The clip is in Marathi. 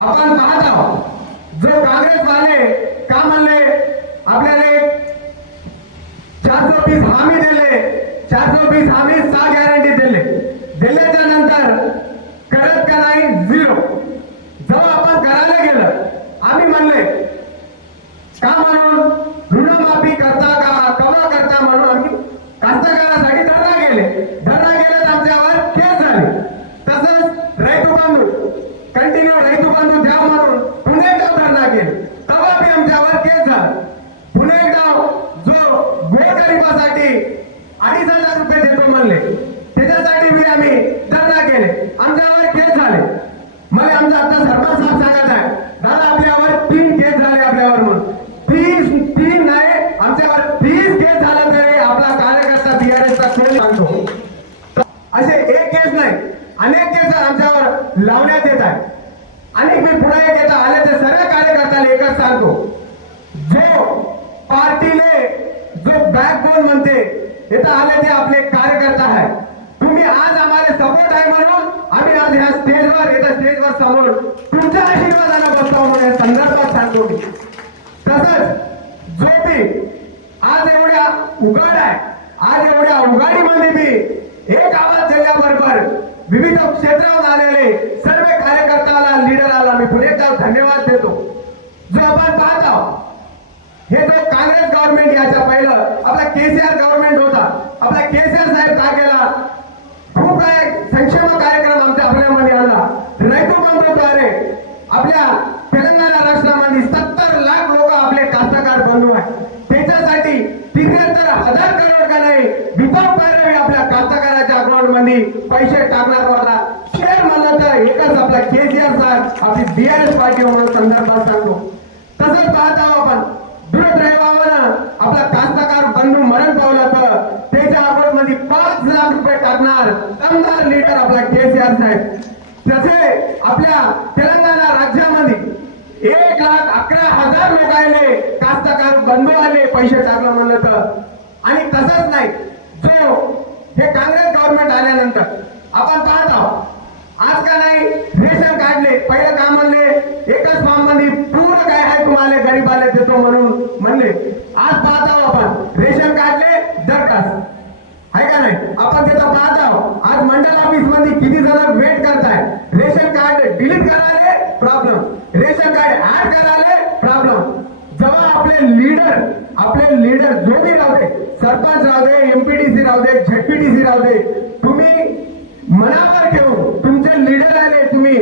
आपण पाहत आहोत जो काँग्रेस वाले का म्हणले आपल्याला 420 हमी दिले, 420 हमी 6 गॅरंटी दिल्याच्या नंतर करत का नाही? झिरो. जेव्हा आपण करायला गेलं आम्ही म्हणले का म्हणून ऋणमाफी करता का कवा करता म्हणून आम्ही कास्तकारासाठी धरणा गेले तर आमच्यावर केस झाले. तसंच रैतू बंधू कंटिन्यू रैतू बंधू द्या म्हणून पुन्हा एकदा धरणा गेले तेव्हा बी आमच्यावर केस झाला. पुन्हा एकदा जो गोरगरिबासाठी 2,500 रुपये देतो म्हणले त्याच्यासाठी बी आम्ही धरणा केले, आमच्यावर केस झाले. मला आमचा आता सरपंच साहेब सांगत आहे दादा आपल्यावर 3 केस झाले आपल्यावर म्हणून. 3 नाही आमच्यावर 30 केस झाला तरी आपला कार्यकर्ता बीआरएसचा कोण सांगतो. असे एक केस नाही अनेक केस आमच्यावर लावण्यात येत आहे. आणि मी पुढे येता आले ते सर्व कार्यकर्त्याला एकच सांगतो, जो पार्टीले जो बॅकबोन म्हणते येता आले ते आपले कार्यकर्ता आहे. तुम्ही आज आम्हाला सपोर्ट आहे म्हणून आम्ही आज ह्या स्टेजवर समोर तुमच्या आशीर्वादाने बसतो म्हणून या संदर्भात सांगतो मी. तसंच जो बी आज एवढ्या उघाड आहे, आज एवढ्या उघाडीमध्ये बी एक आवाज दिल्याबरोबर विविध क्षेत्रावर आलेले सर्व कार्यकर्त्याला लीडराला मी पुन्हा एकदा धन्यवाद देतो. जो आपण पाहत आहोत हे जो काँग्रेस गव्हर्नमेंट याच्या पहिलं आपला केसीआर गव्हर्नमेंट होता, आपला केसीआर साहेब काय केला खूप काय संक्षेम कार्यक्रम आमच्या आपल्यामध्ये आणला. रैतू बंधूद्वारे आपल्या तेलंगणा राष्ट्रामध्ये 70 लाख लोक आपले कास्तकार बंधू आहेत. त्याच्यासाठी 73,000 करोड का नाही विभाग पैरवी आपल्या कास्तकाराच्या अकाउंट मध्ये पैसे टाकणार होता. शेअर म्हणलं तर एकच आपला केसीआर साहेब आपली बीआरएस पार्टी म्हणून संदर्भात सांगतो. तसंच पाहत आहोत आपण दुर्दैवानं आपला कास्तकार बंधू मरण पावला तर त्याच्या अकाउंट मध्ये 5 लाख रुपये टाकणार दमदार लीडर आपला केसीआर साहेब. तसे आपल्या तेलंगणा राज्यामध्ये 1,11,000 लोक आले कास्तकार बंधू आले पैसे टाकलं म्हणलं तर. आणि तसंच नाही जो हे काँग्रेस गव्हर्नमेंट आल्यानंतर आपण पाहत आहोत आज का नाही रेशन काढले पहिलं काम म्हणले एकच फॉर्म मध्ये पूर्ण काय आहे तुम्हाला गरीबाला देतो म्हणून म्हणले. आज पाहत आहोत आपण रेशन काढले दरखास्त आहे का नाही. आपण तिथं पाहत आहोत आज मंडल ऑफिस मध्ये किती जण वेट करताय. रेशन कार्ड डिलीट करायला प्रॉब्लेम, रेशन कार्ड ऍड करायला प्रॉब्लेम. जेव्हा आपले लीडर जो बी राहू दे, सरपंच राहू दे, एमपीडीसी राहू दे, झेडपीडीसी राहू दे, तुम्ही मनावर घेऊन तुमचे लीडर आले तुम्ही